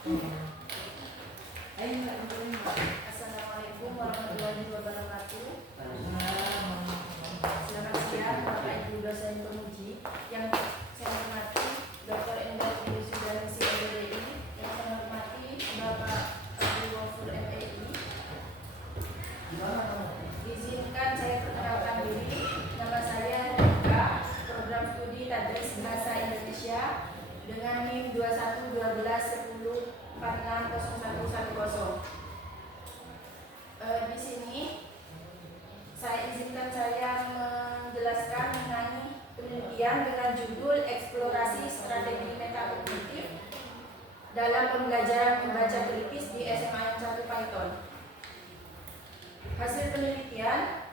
Assalamualaikum warahmatullahi wabarakatuh. Selamat siang Bapak Ibu dosen penguji yang saya hormati Dr. Endar Sudarsi LDI, yang saya hormati Bapak Abdul Ghafur MEI. Izinkan saya perkenalkan diri. Nama saya Rika, program studi Tadris Bahasa Indonesia dengan NIM 211210460110. Di sini saya menjelaskan mengenai penelitian dengan judul Eksplorasi Strategi Metakognitif dalam Pembelajaran Membaca Kritis di SMA 1 Python. Hasil penelitian,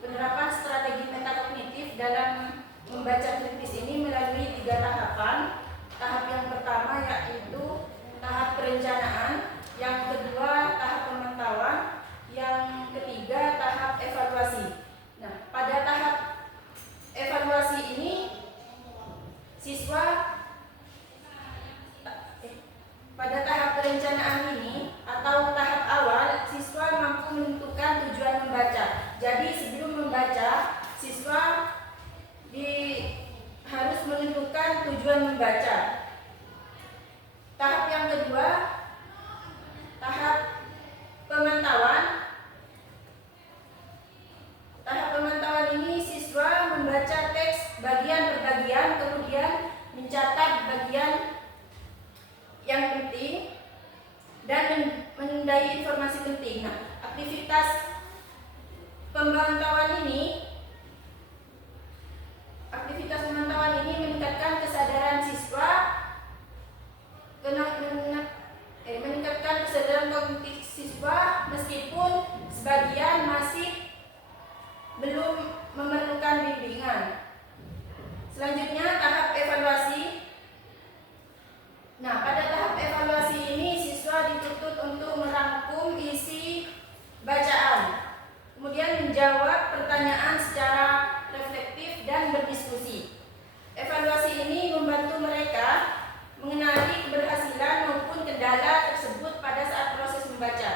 penerapan strategi metakognitif dalam membaca kritis ini melalui 3 tahapan. Tahap yang pertama yaitu tahap perencanaan, yang kedua tahap pemantauan, yang ketiga tahap evaluasi. Nah, pada tahap evaluasi ini pada tahap perencanaan ini atau tahap awal, siswa mampu menentukan tujuan membaca. Jadi sebelum membaca, siswa harus menentukan tujuan membaca. Tahap yang kedua, tahap pemantauan. Tahap pemantauan ini siswa membaca teks bagian per bagian, kemudian mencatat bagian yang penting dan menandai informasi penting. Nah, aktivitas pemantauan ini meningkatkan kesadaran siswa, meningkatkan kesadaran kognitif siswa, meskipun sebagian masih belum memerlukan bimbingan. Selanjutnya tahap evaluasi. Nah, pada tahap evaluasi ini siswa dituntut untuk merangkum isi bacaan, kemudian menjawab pertanyaan secara reflektif dan berdiskusi. Evaluasi ini membantu mereka mengenali keberhasilan maupun kendala tersebut pada saat proses membaca.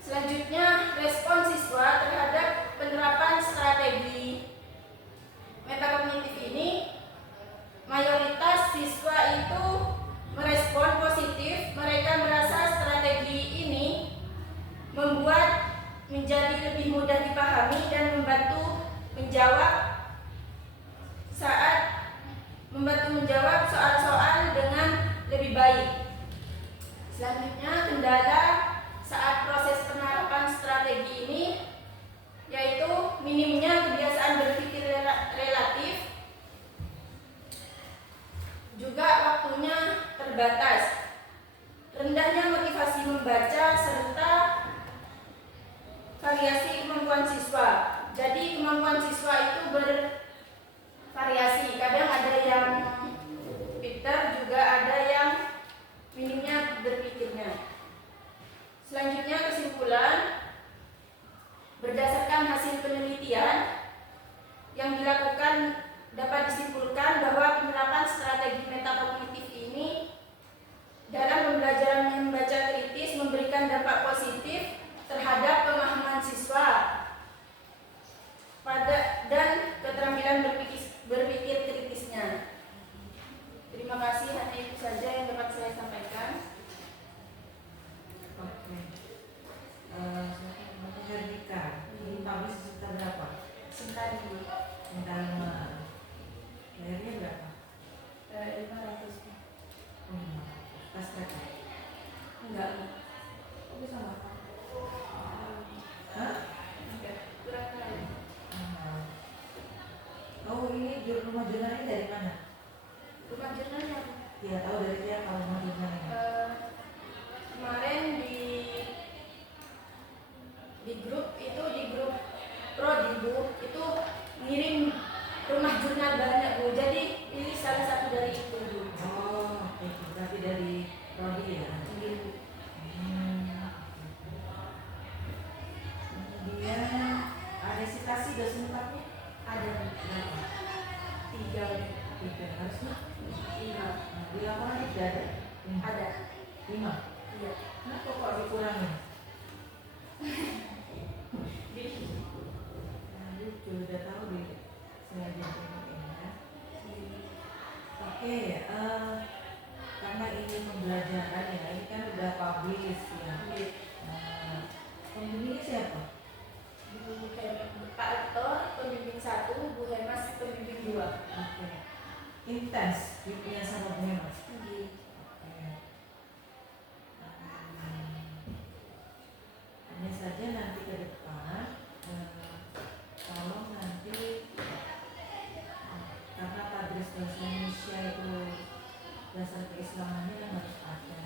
Selanjutnya, respon siswa terhadap penerapan strategi metakognitif ini, mayoritas siswa itu merespon positif. Mereka merasa strategi ini membuat menjadi lebih mudah dipahami dan membantu menjawab soal-soal dengan lebih baik. Selanjutnya, kendala saat proses penerapan strategi ini yaitu minimnya kebiasaan berpikir relatif, juga waktunya terbatas, rendahnya motivasi membaca, serta variasi kemampuan siswa. Jadi kemampuan siswa itu bervariasi, kadang ada yang pintar, juga ada yang minimnya berpikirnya. Selanjutnya, kesimpulan. Berdasarkan hasil penelitian yang dilakukan, dapat disimpulkan bahwa penerapan strategi metakognitif ini dalam pembelajaran membaca kritis memberikan dampak positif terhadap pemahaman siswa dan keterampilan berpikir kritisnya. Terima kasih, hanya itu saja yang dapat saya sampaikan. Hernika, ini publish sekitar berapa? Sebentar dulu. Bayarnya berapa? 500. Pas kata? Enggak. Kok bisa makan? Hah? Enggak, kurang kali. Oh, ini rumah jurnalnya dari mana? Rumah jurnalnya? Ya, tahu dari siapa rumah jurnalnya? Kemarin di grup Prodi Bu, itu ngirim rumah jurnal banyak Bu, jadi pilih salah satu dari itu Bu. Oh, oke, berarti dari Prodi ya? Gitu. Kemudian ada citasi dosen tempatnya? Ada berapa? 3. Harusnya? Iya. Di lapangan tidak ada? 5. Iya. Kenapa kok dikurangi? Nah, lucu, udah tahu di sengaja ini ya. Oke, karena ini pembelajaran ya, ini kan udah publish ya. Pembimbingnya siapa? Pak Rektor pembimbing 1, Bu Hemas pembimbing 2. Oke. Intens, bimbingan sama Bu Hemas. Oke. Hanya saja nanti ke depan, kalau nanti karena tadris bahasa Indonesia itu dasar keislamannya yang harus ada,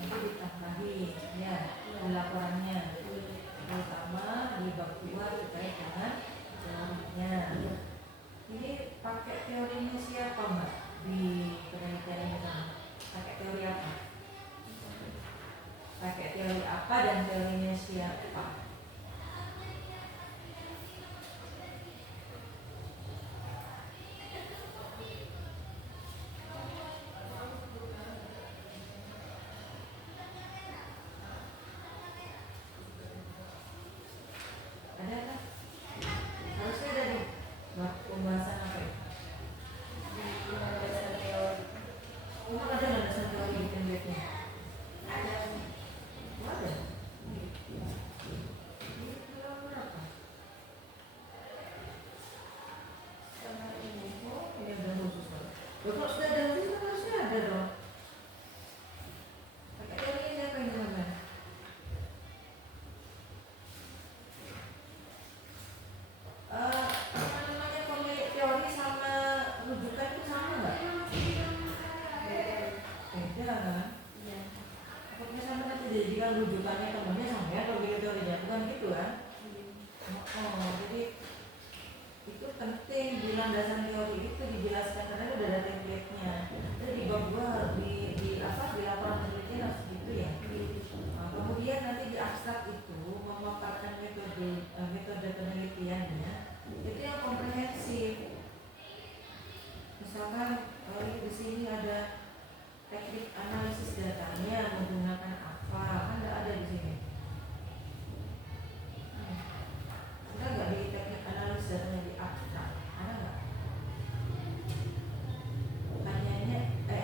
nanti ditambahin ya laporannya, terutama di bab 2 terkait dengan teorinya. Ini pakai teorinya siapa Mbak di penelitian ini? Pakai teori apa? Pakai teori apa dan teorinya siapa? Ada kan? Harusnya ada di pembahasan apa ya? Dasar teori. Emang ada nggak dasar teori di penelitian? Ada. Ada. Ini kelas berapa? Sama ini. Oh, ini ada khusus Pak. Kalau sudah ada khusus kan harusnya ada dong. Pakai teorinya siapa yang teman-teman? Apa namanya, pemilik teori sama rujukan itu sama nggak? Beda kan? Iya. Apakah sama nanti dijadikan rujukannya temannya sama ya kalau gitu teorinya, bukan gitu kan? Oh, jadi itu penting di landasan teori itu dijelaskan karena itu udah ada template-nya. Jadi di bab 2 di laporan penelitian harus gitu ya. Nah, kemudian nanti di abstrak itu memaparkan metode penelitiannya itu yang komprehensif. Misalkan di sini ada teknik analisis datanya menggunakan apa, kan nggak ada di sini. Ada nggak di teknik analisis datanya di abstrak? Ada nggak?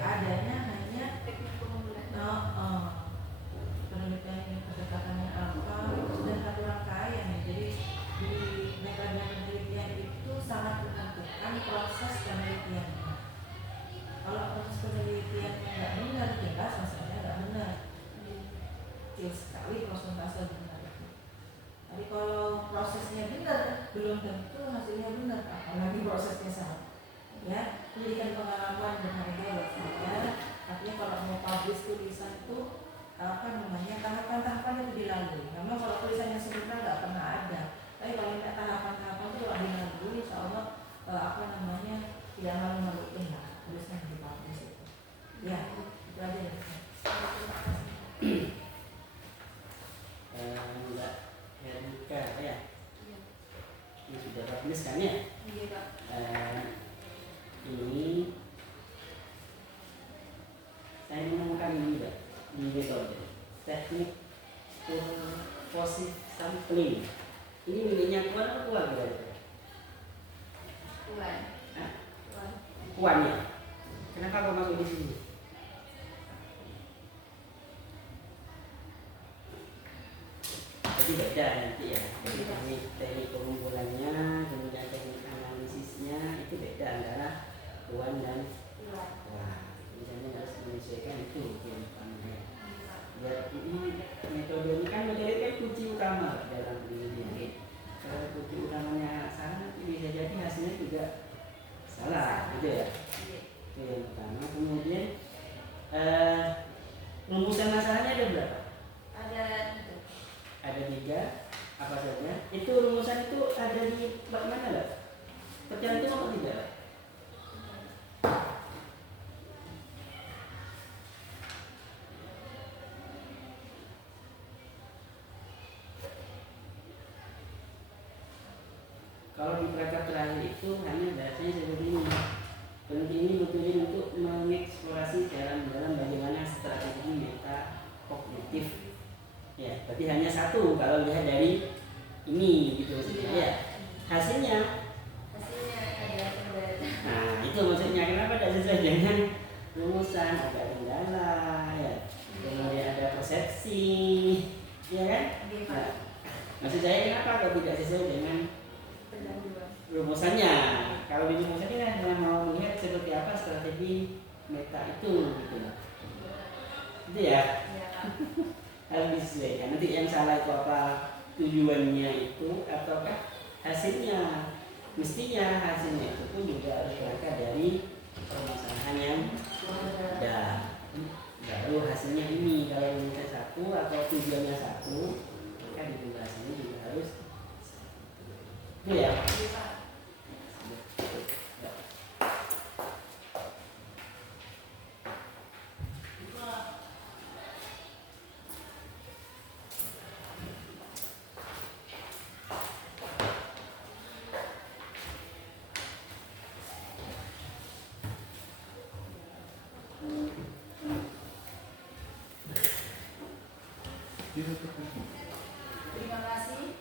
Adanya hanya Teknik pengumpulan. penelitian ini pendekatannya apa, itu sudah satu rangkaian ya. Jadi di metode penelitian itu sangat menentukan proses penelitiannya. Kalau proses penelitiannya nggak benar, jelas masalahnya nggak benar. Kecil sekali persentase benar itu. Tapi kalau prosesnya benar, belum tentu hasilnya benar, apalagi prosesnya salah. Ya, memberikan pengalaman berharga buat saya. Artinya kalau mau publish tulisan itu tahapan-tahapan itu dilalui. Memang kalau tulisannya sempurna nggak pernah ada. Tapi kalau minta tahapan-tahapan itu kalau dilalui, insya Allah tidak malu-maluin lah tulisan yang dipublish itu. Ya, itu aja ya. Mbak Herika ya, Iya. ini sudah publish kan ya? Iya, Pak. Ini saya menemukan ini Mbak di metode teknik purposive sampling. Ini miliknya Kuan atau keluarga? Tuan. Hah? Tuan. Kuan ya. Kenapa kau masuk di sini? Jadi beda nanti ya. Jadi teknik pengumpulannya, kemudian teknik analisisnya itu beda antara Kuan dan Tuan. Wah. Misalnya harus menyesuaikan itu yang utama. Ya ini metode ini kan kunci utama dalam penelitian. Kalau kunci utamanya salah nanti bisa jadi hasilnya juga salah, gitu ya. Itu yang utama. Kemudian rumusan masalahnya ada berapa? Ada itu. Ada 3. Apa saja? Itu rumusan itu ada di bab mana lah? Tercantum atau tidak? Kalau di paragraf terakhir itu hanya bahasanya seperti ini. Peneliti ini bertujuan untuk mengeksplorasi dalam bagaimana strategi satu kalau lihat dari ini gitu maksudnya ya. Hasilnya ada kendala. nah itu maksudnya kenapa tidak sesuai dengan rumusan, ada kendala ya, kemudian ada persepsi ya kan. Nah, maksud saya kenapa kok tidak sesuai dengan rumusannya. Kalau di rumusannya kan hanya mau melihat seperti apa strategi meta itu gitu itu ya. Harus disesuaikan. Nanti yang salah itu apa, tujuannya itu ataukah hasilnya. Mestinya hasilnya itu pun juga harus berangkat dari permasalahan yang ada, baru hasilnya ini. Kalau rumusnya satu atau tujuannya satu, maka divulgasinya juga harus itu ya. Terima kasih.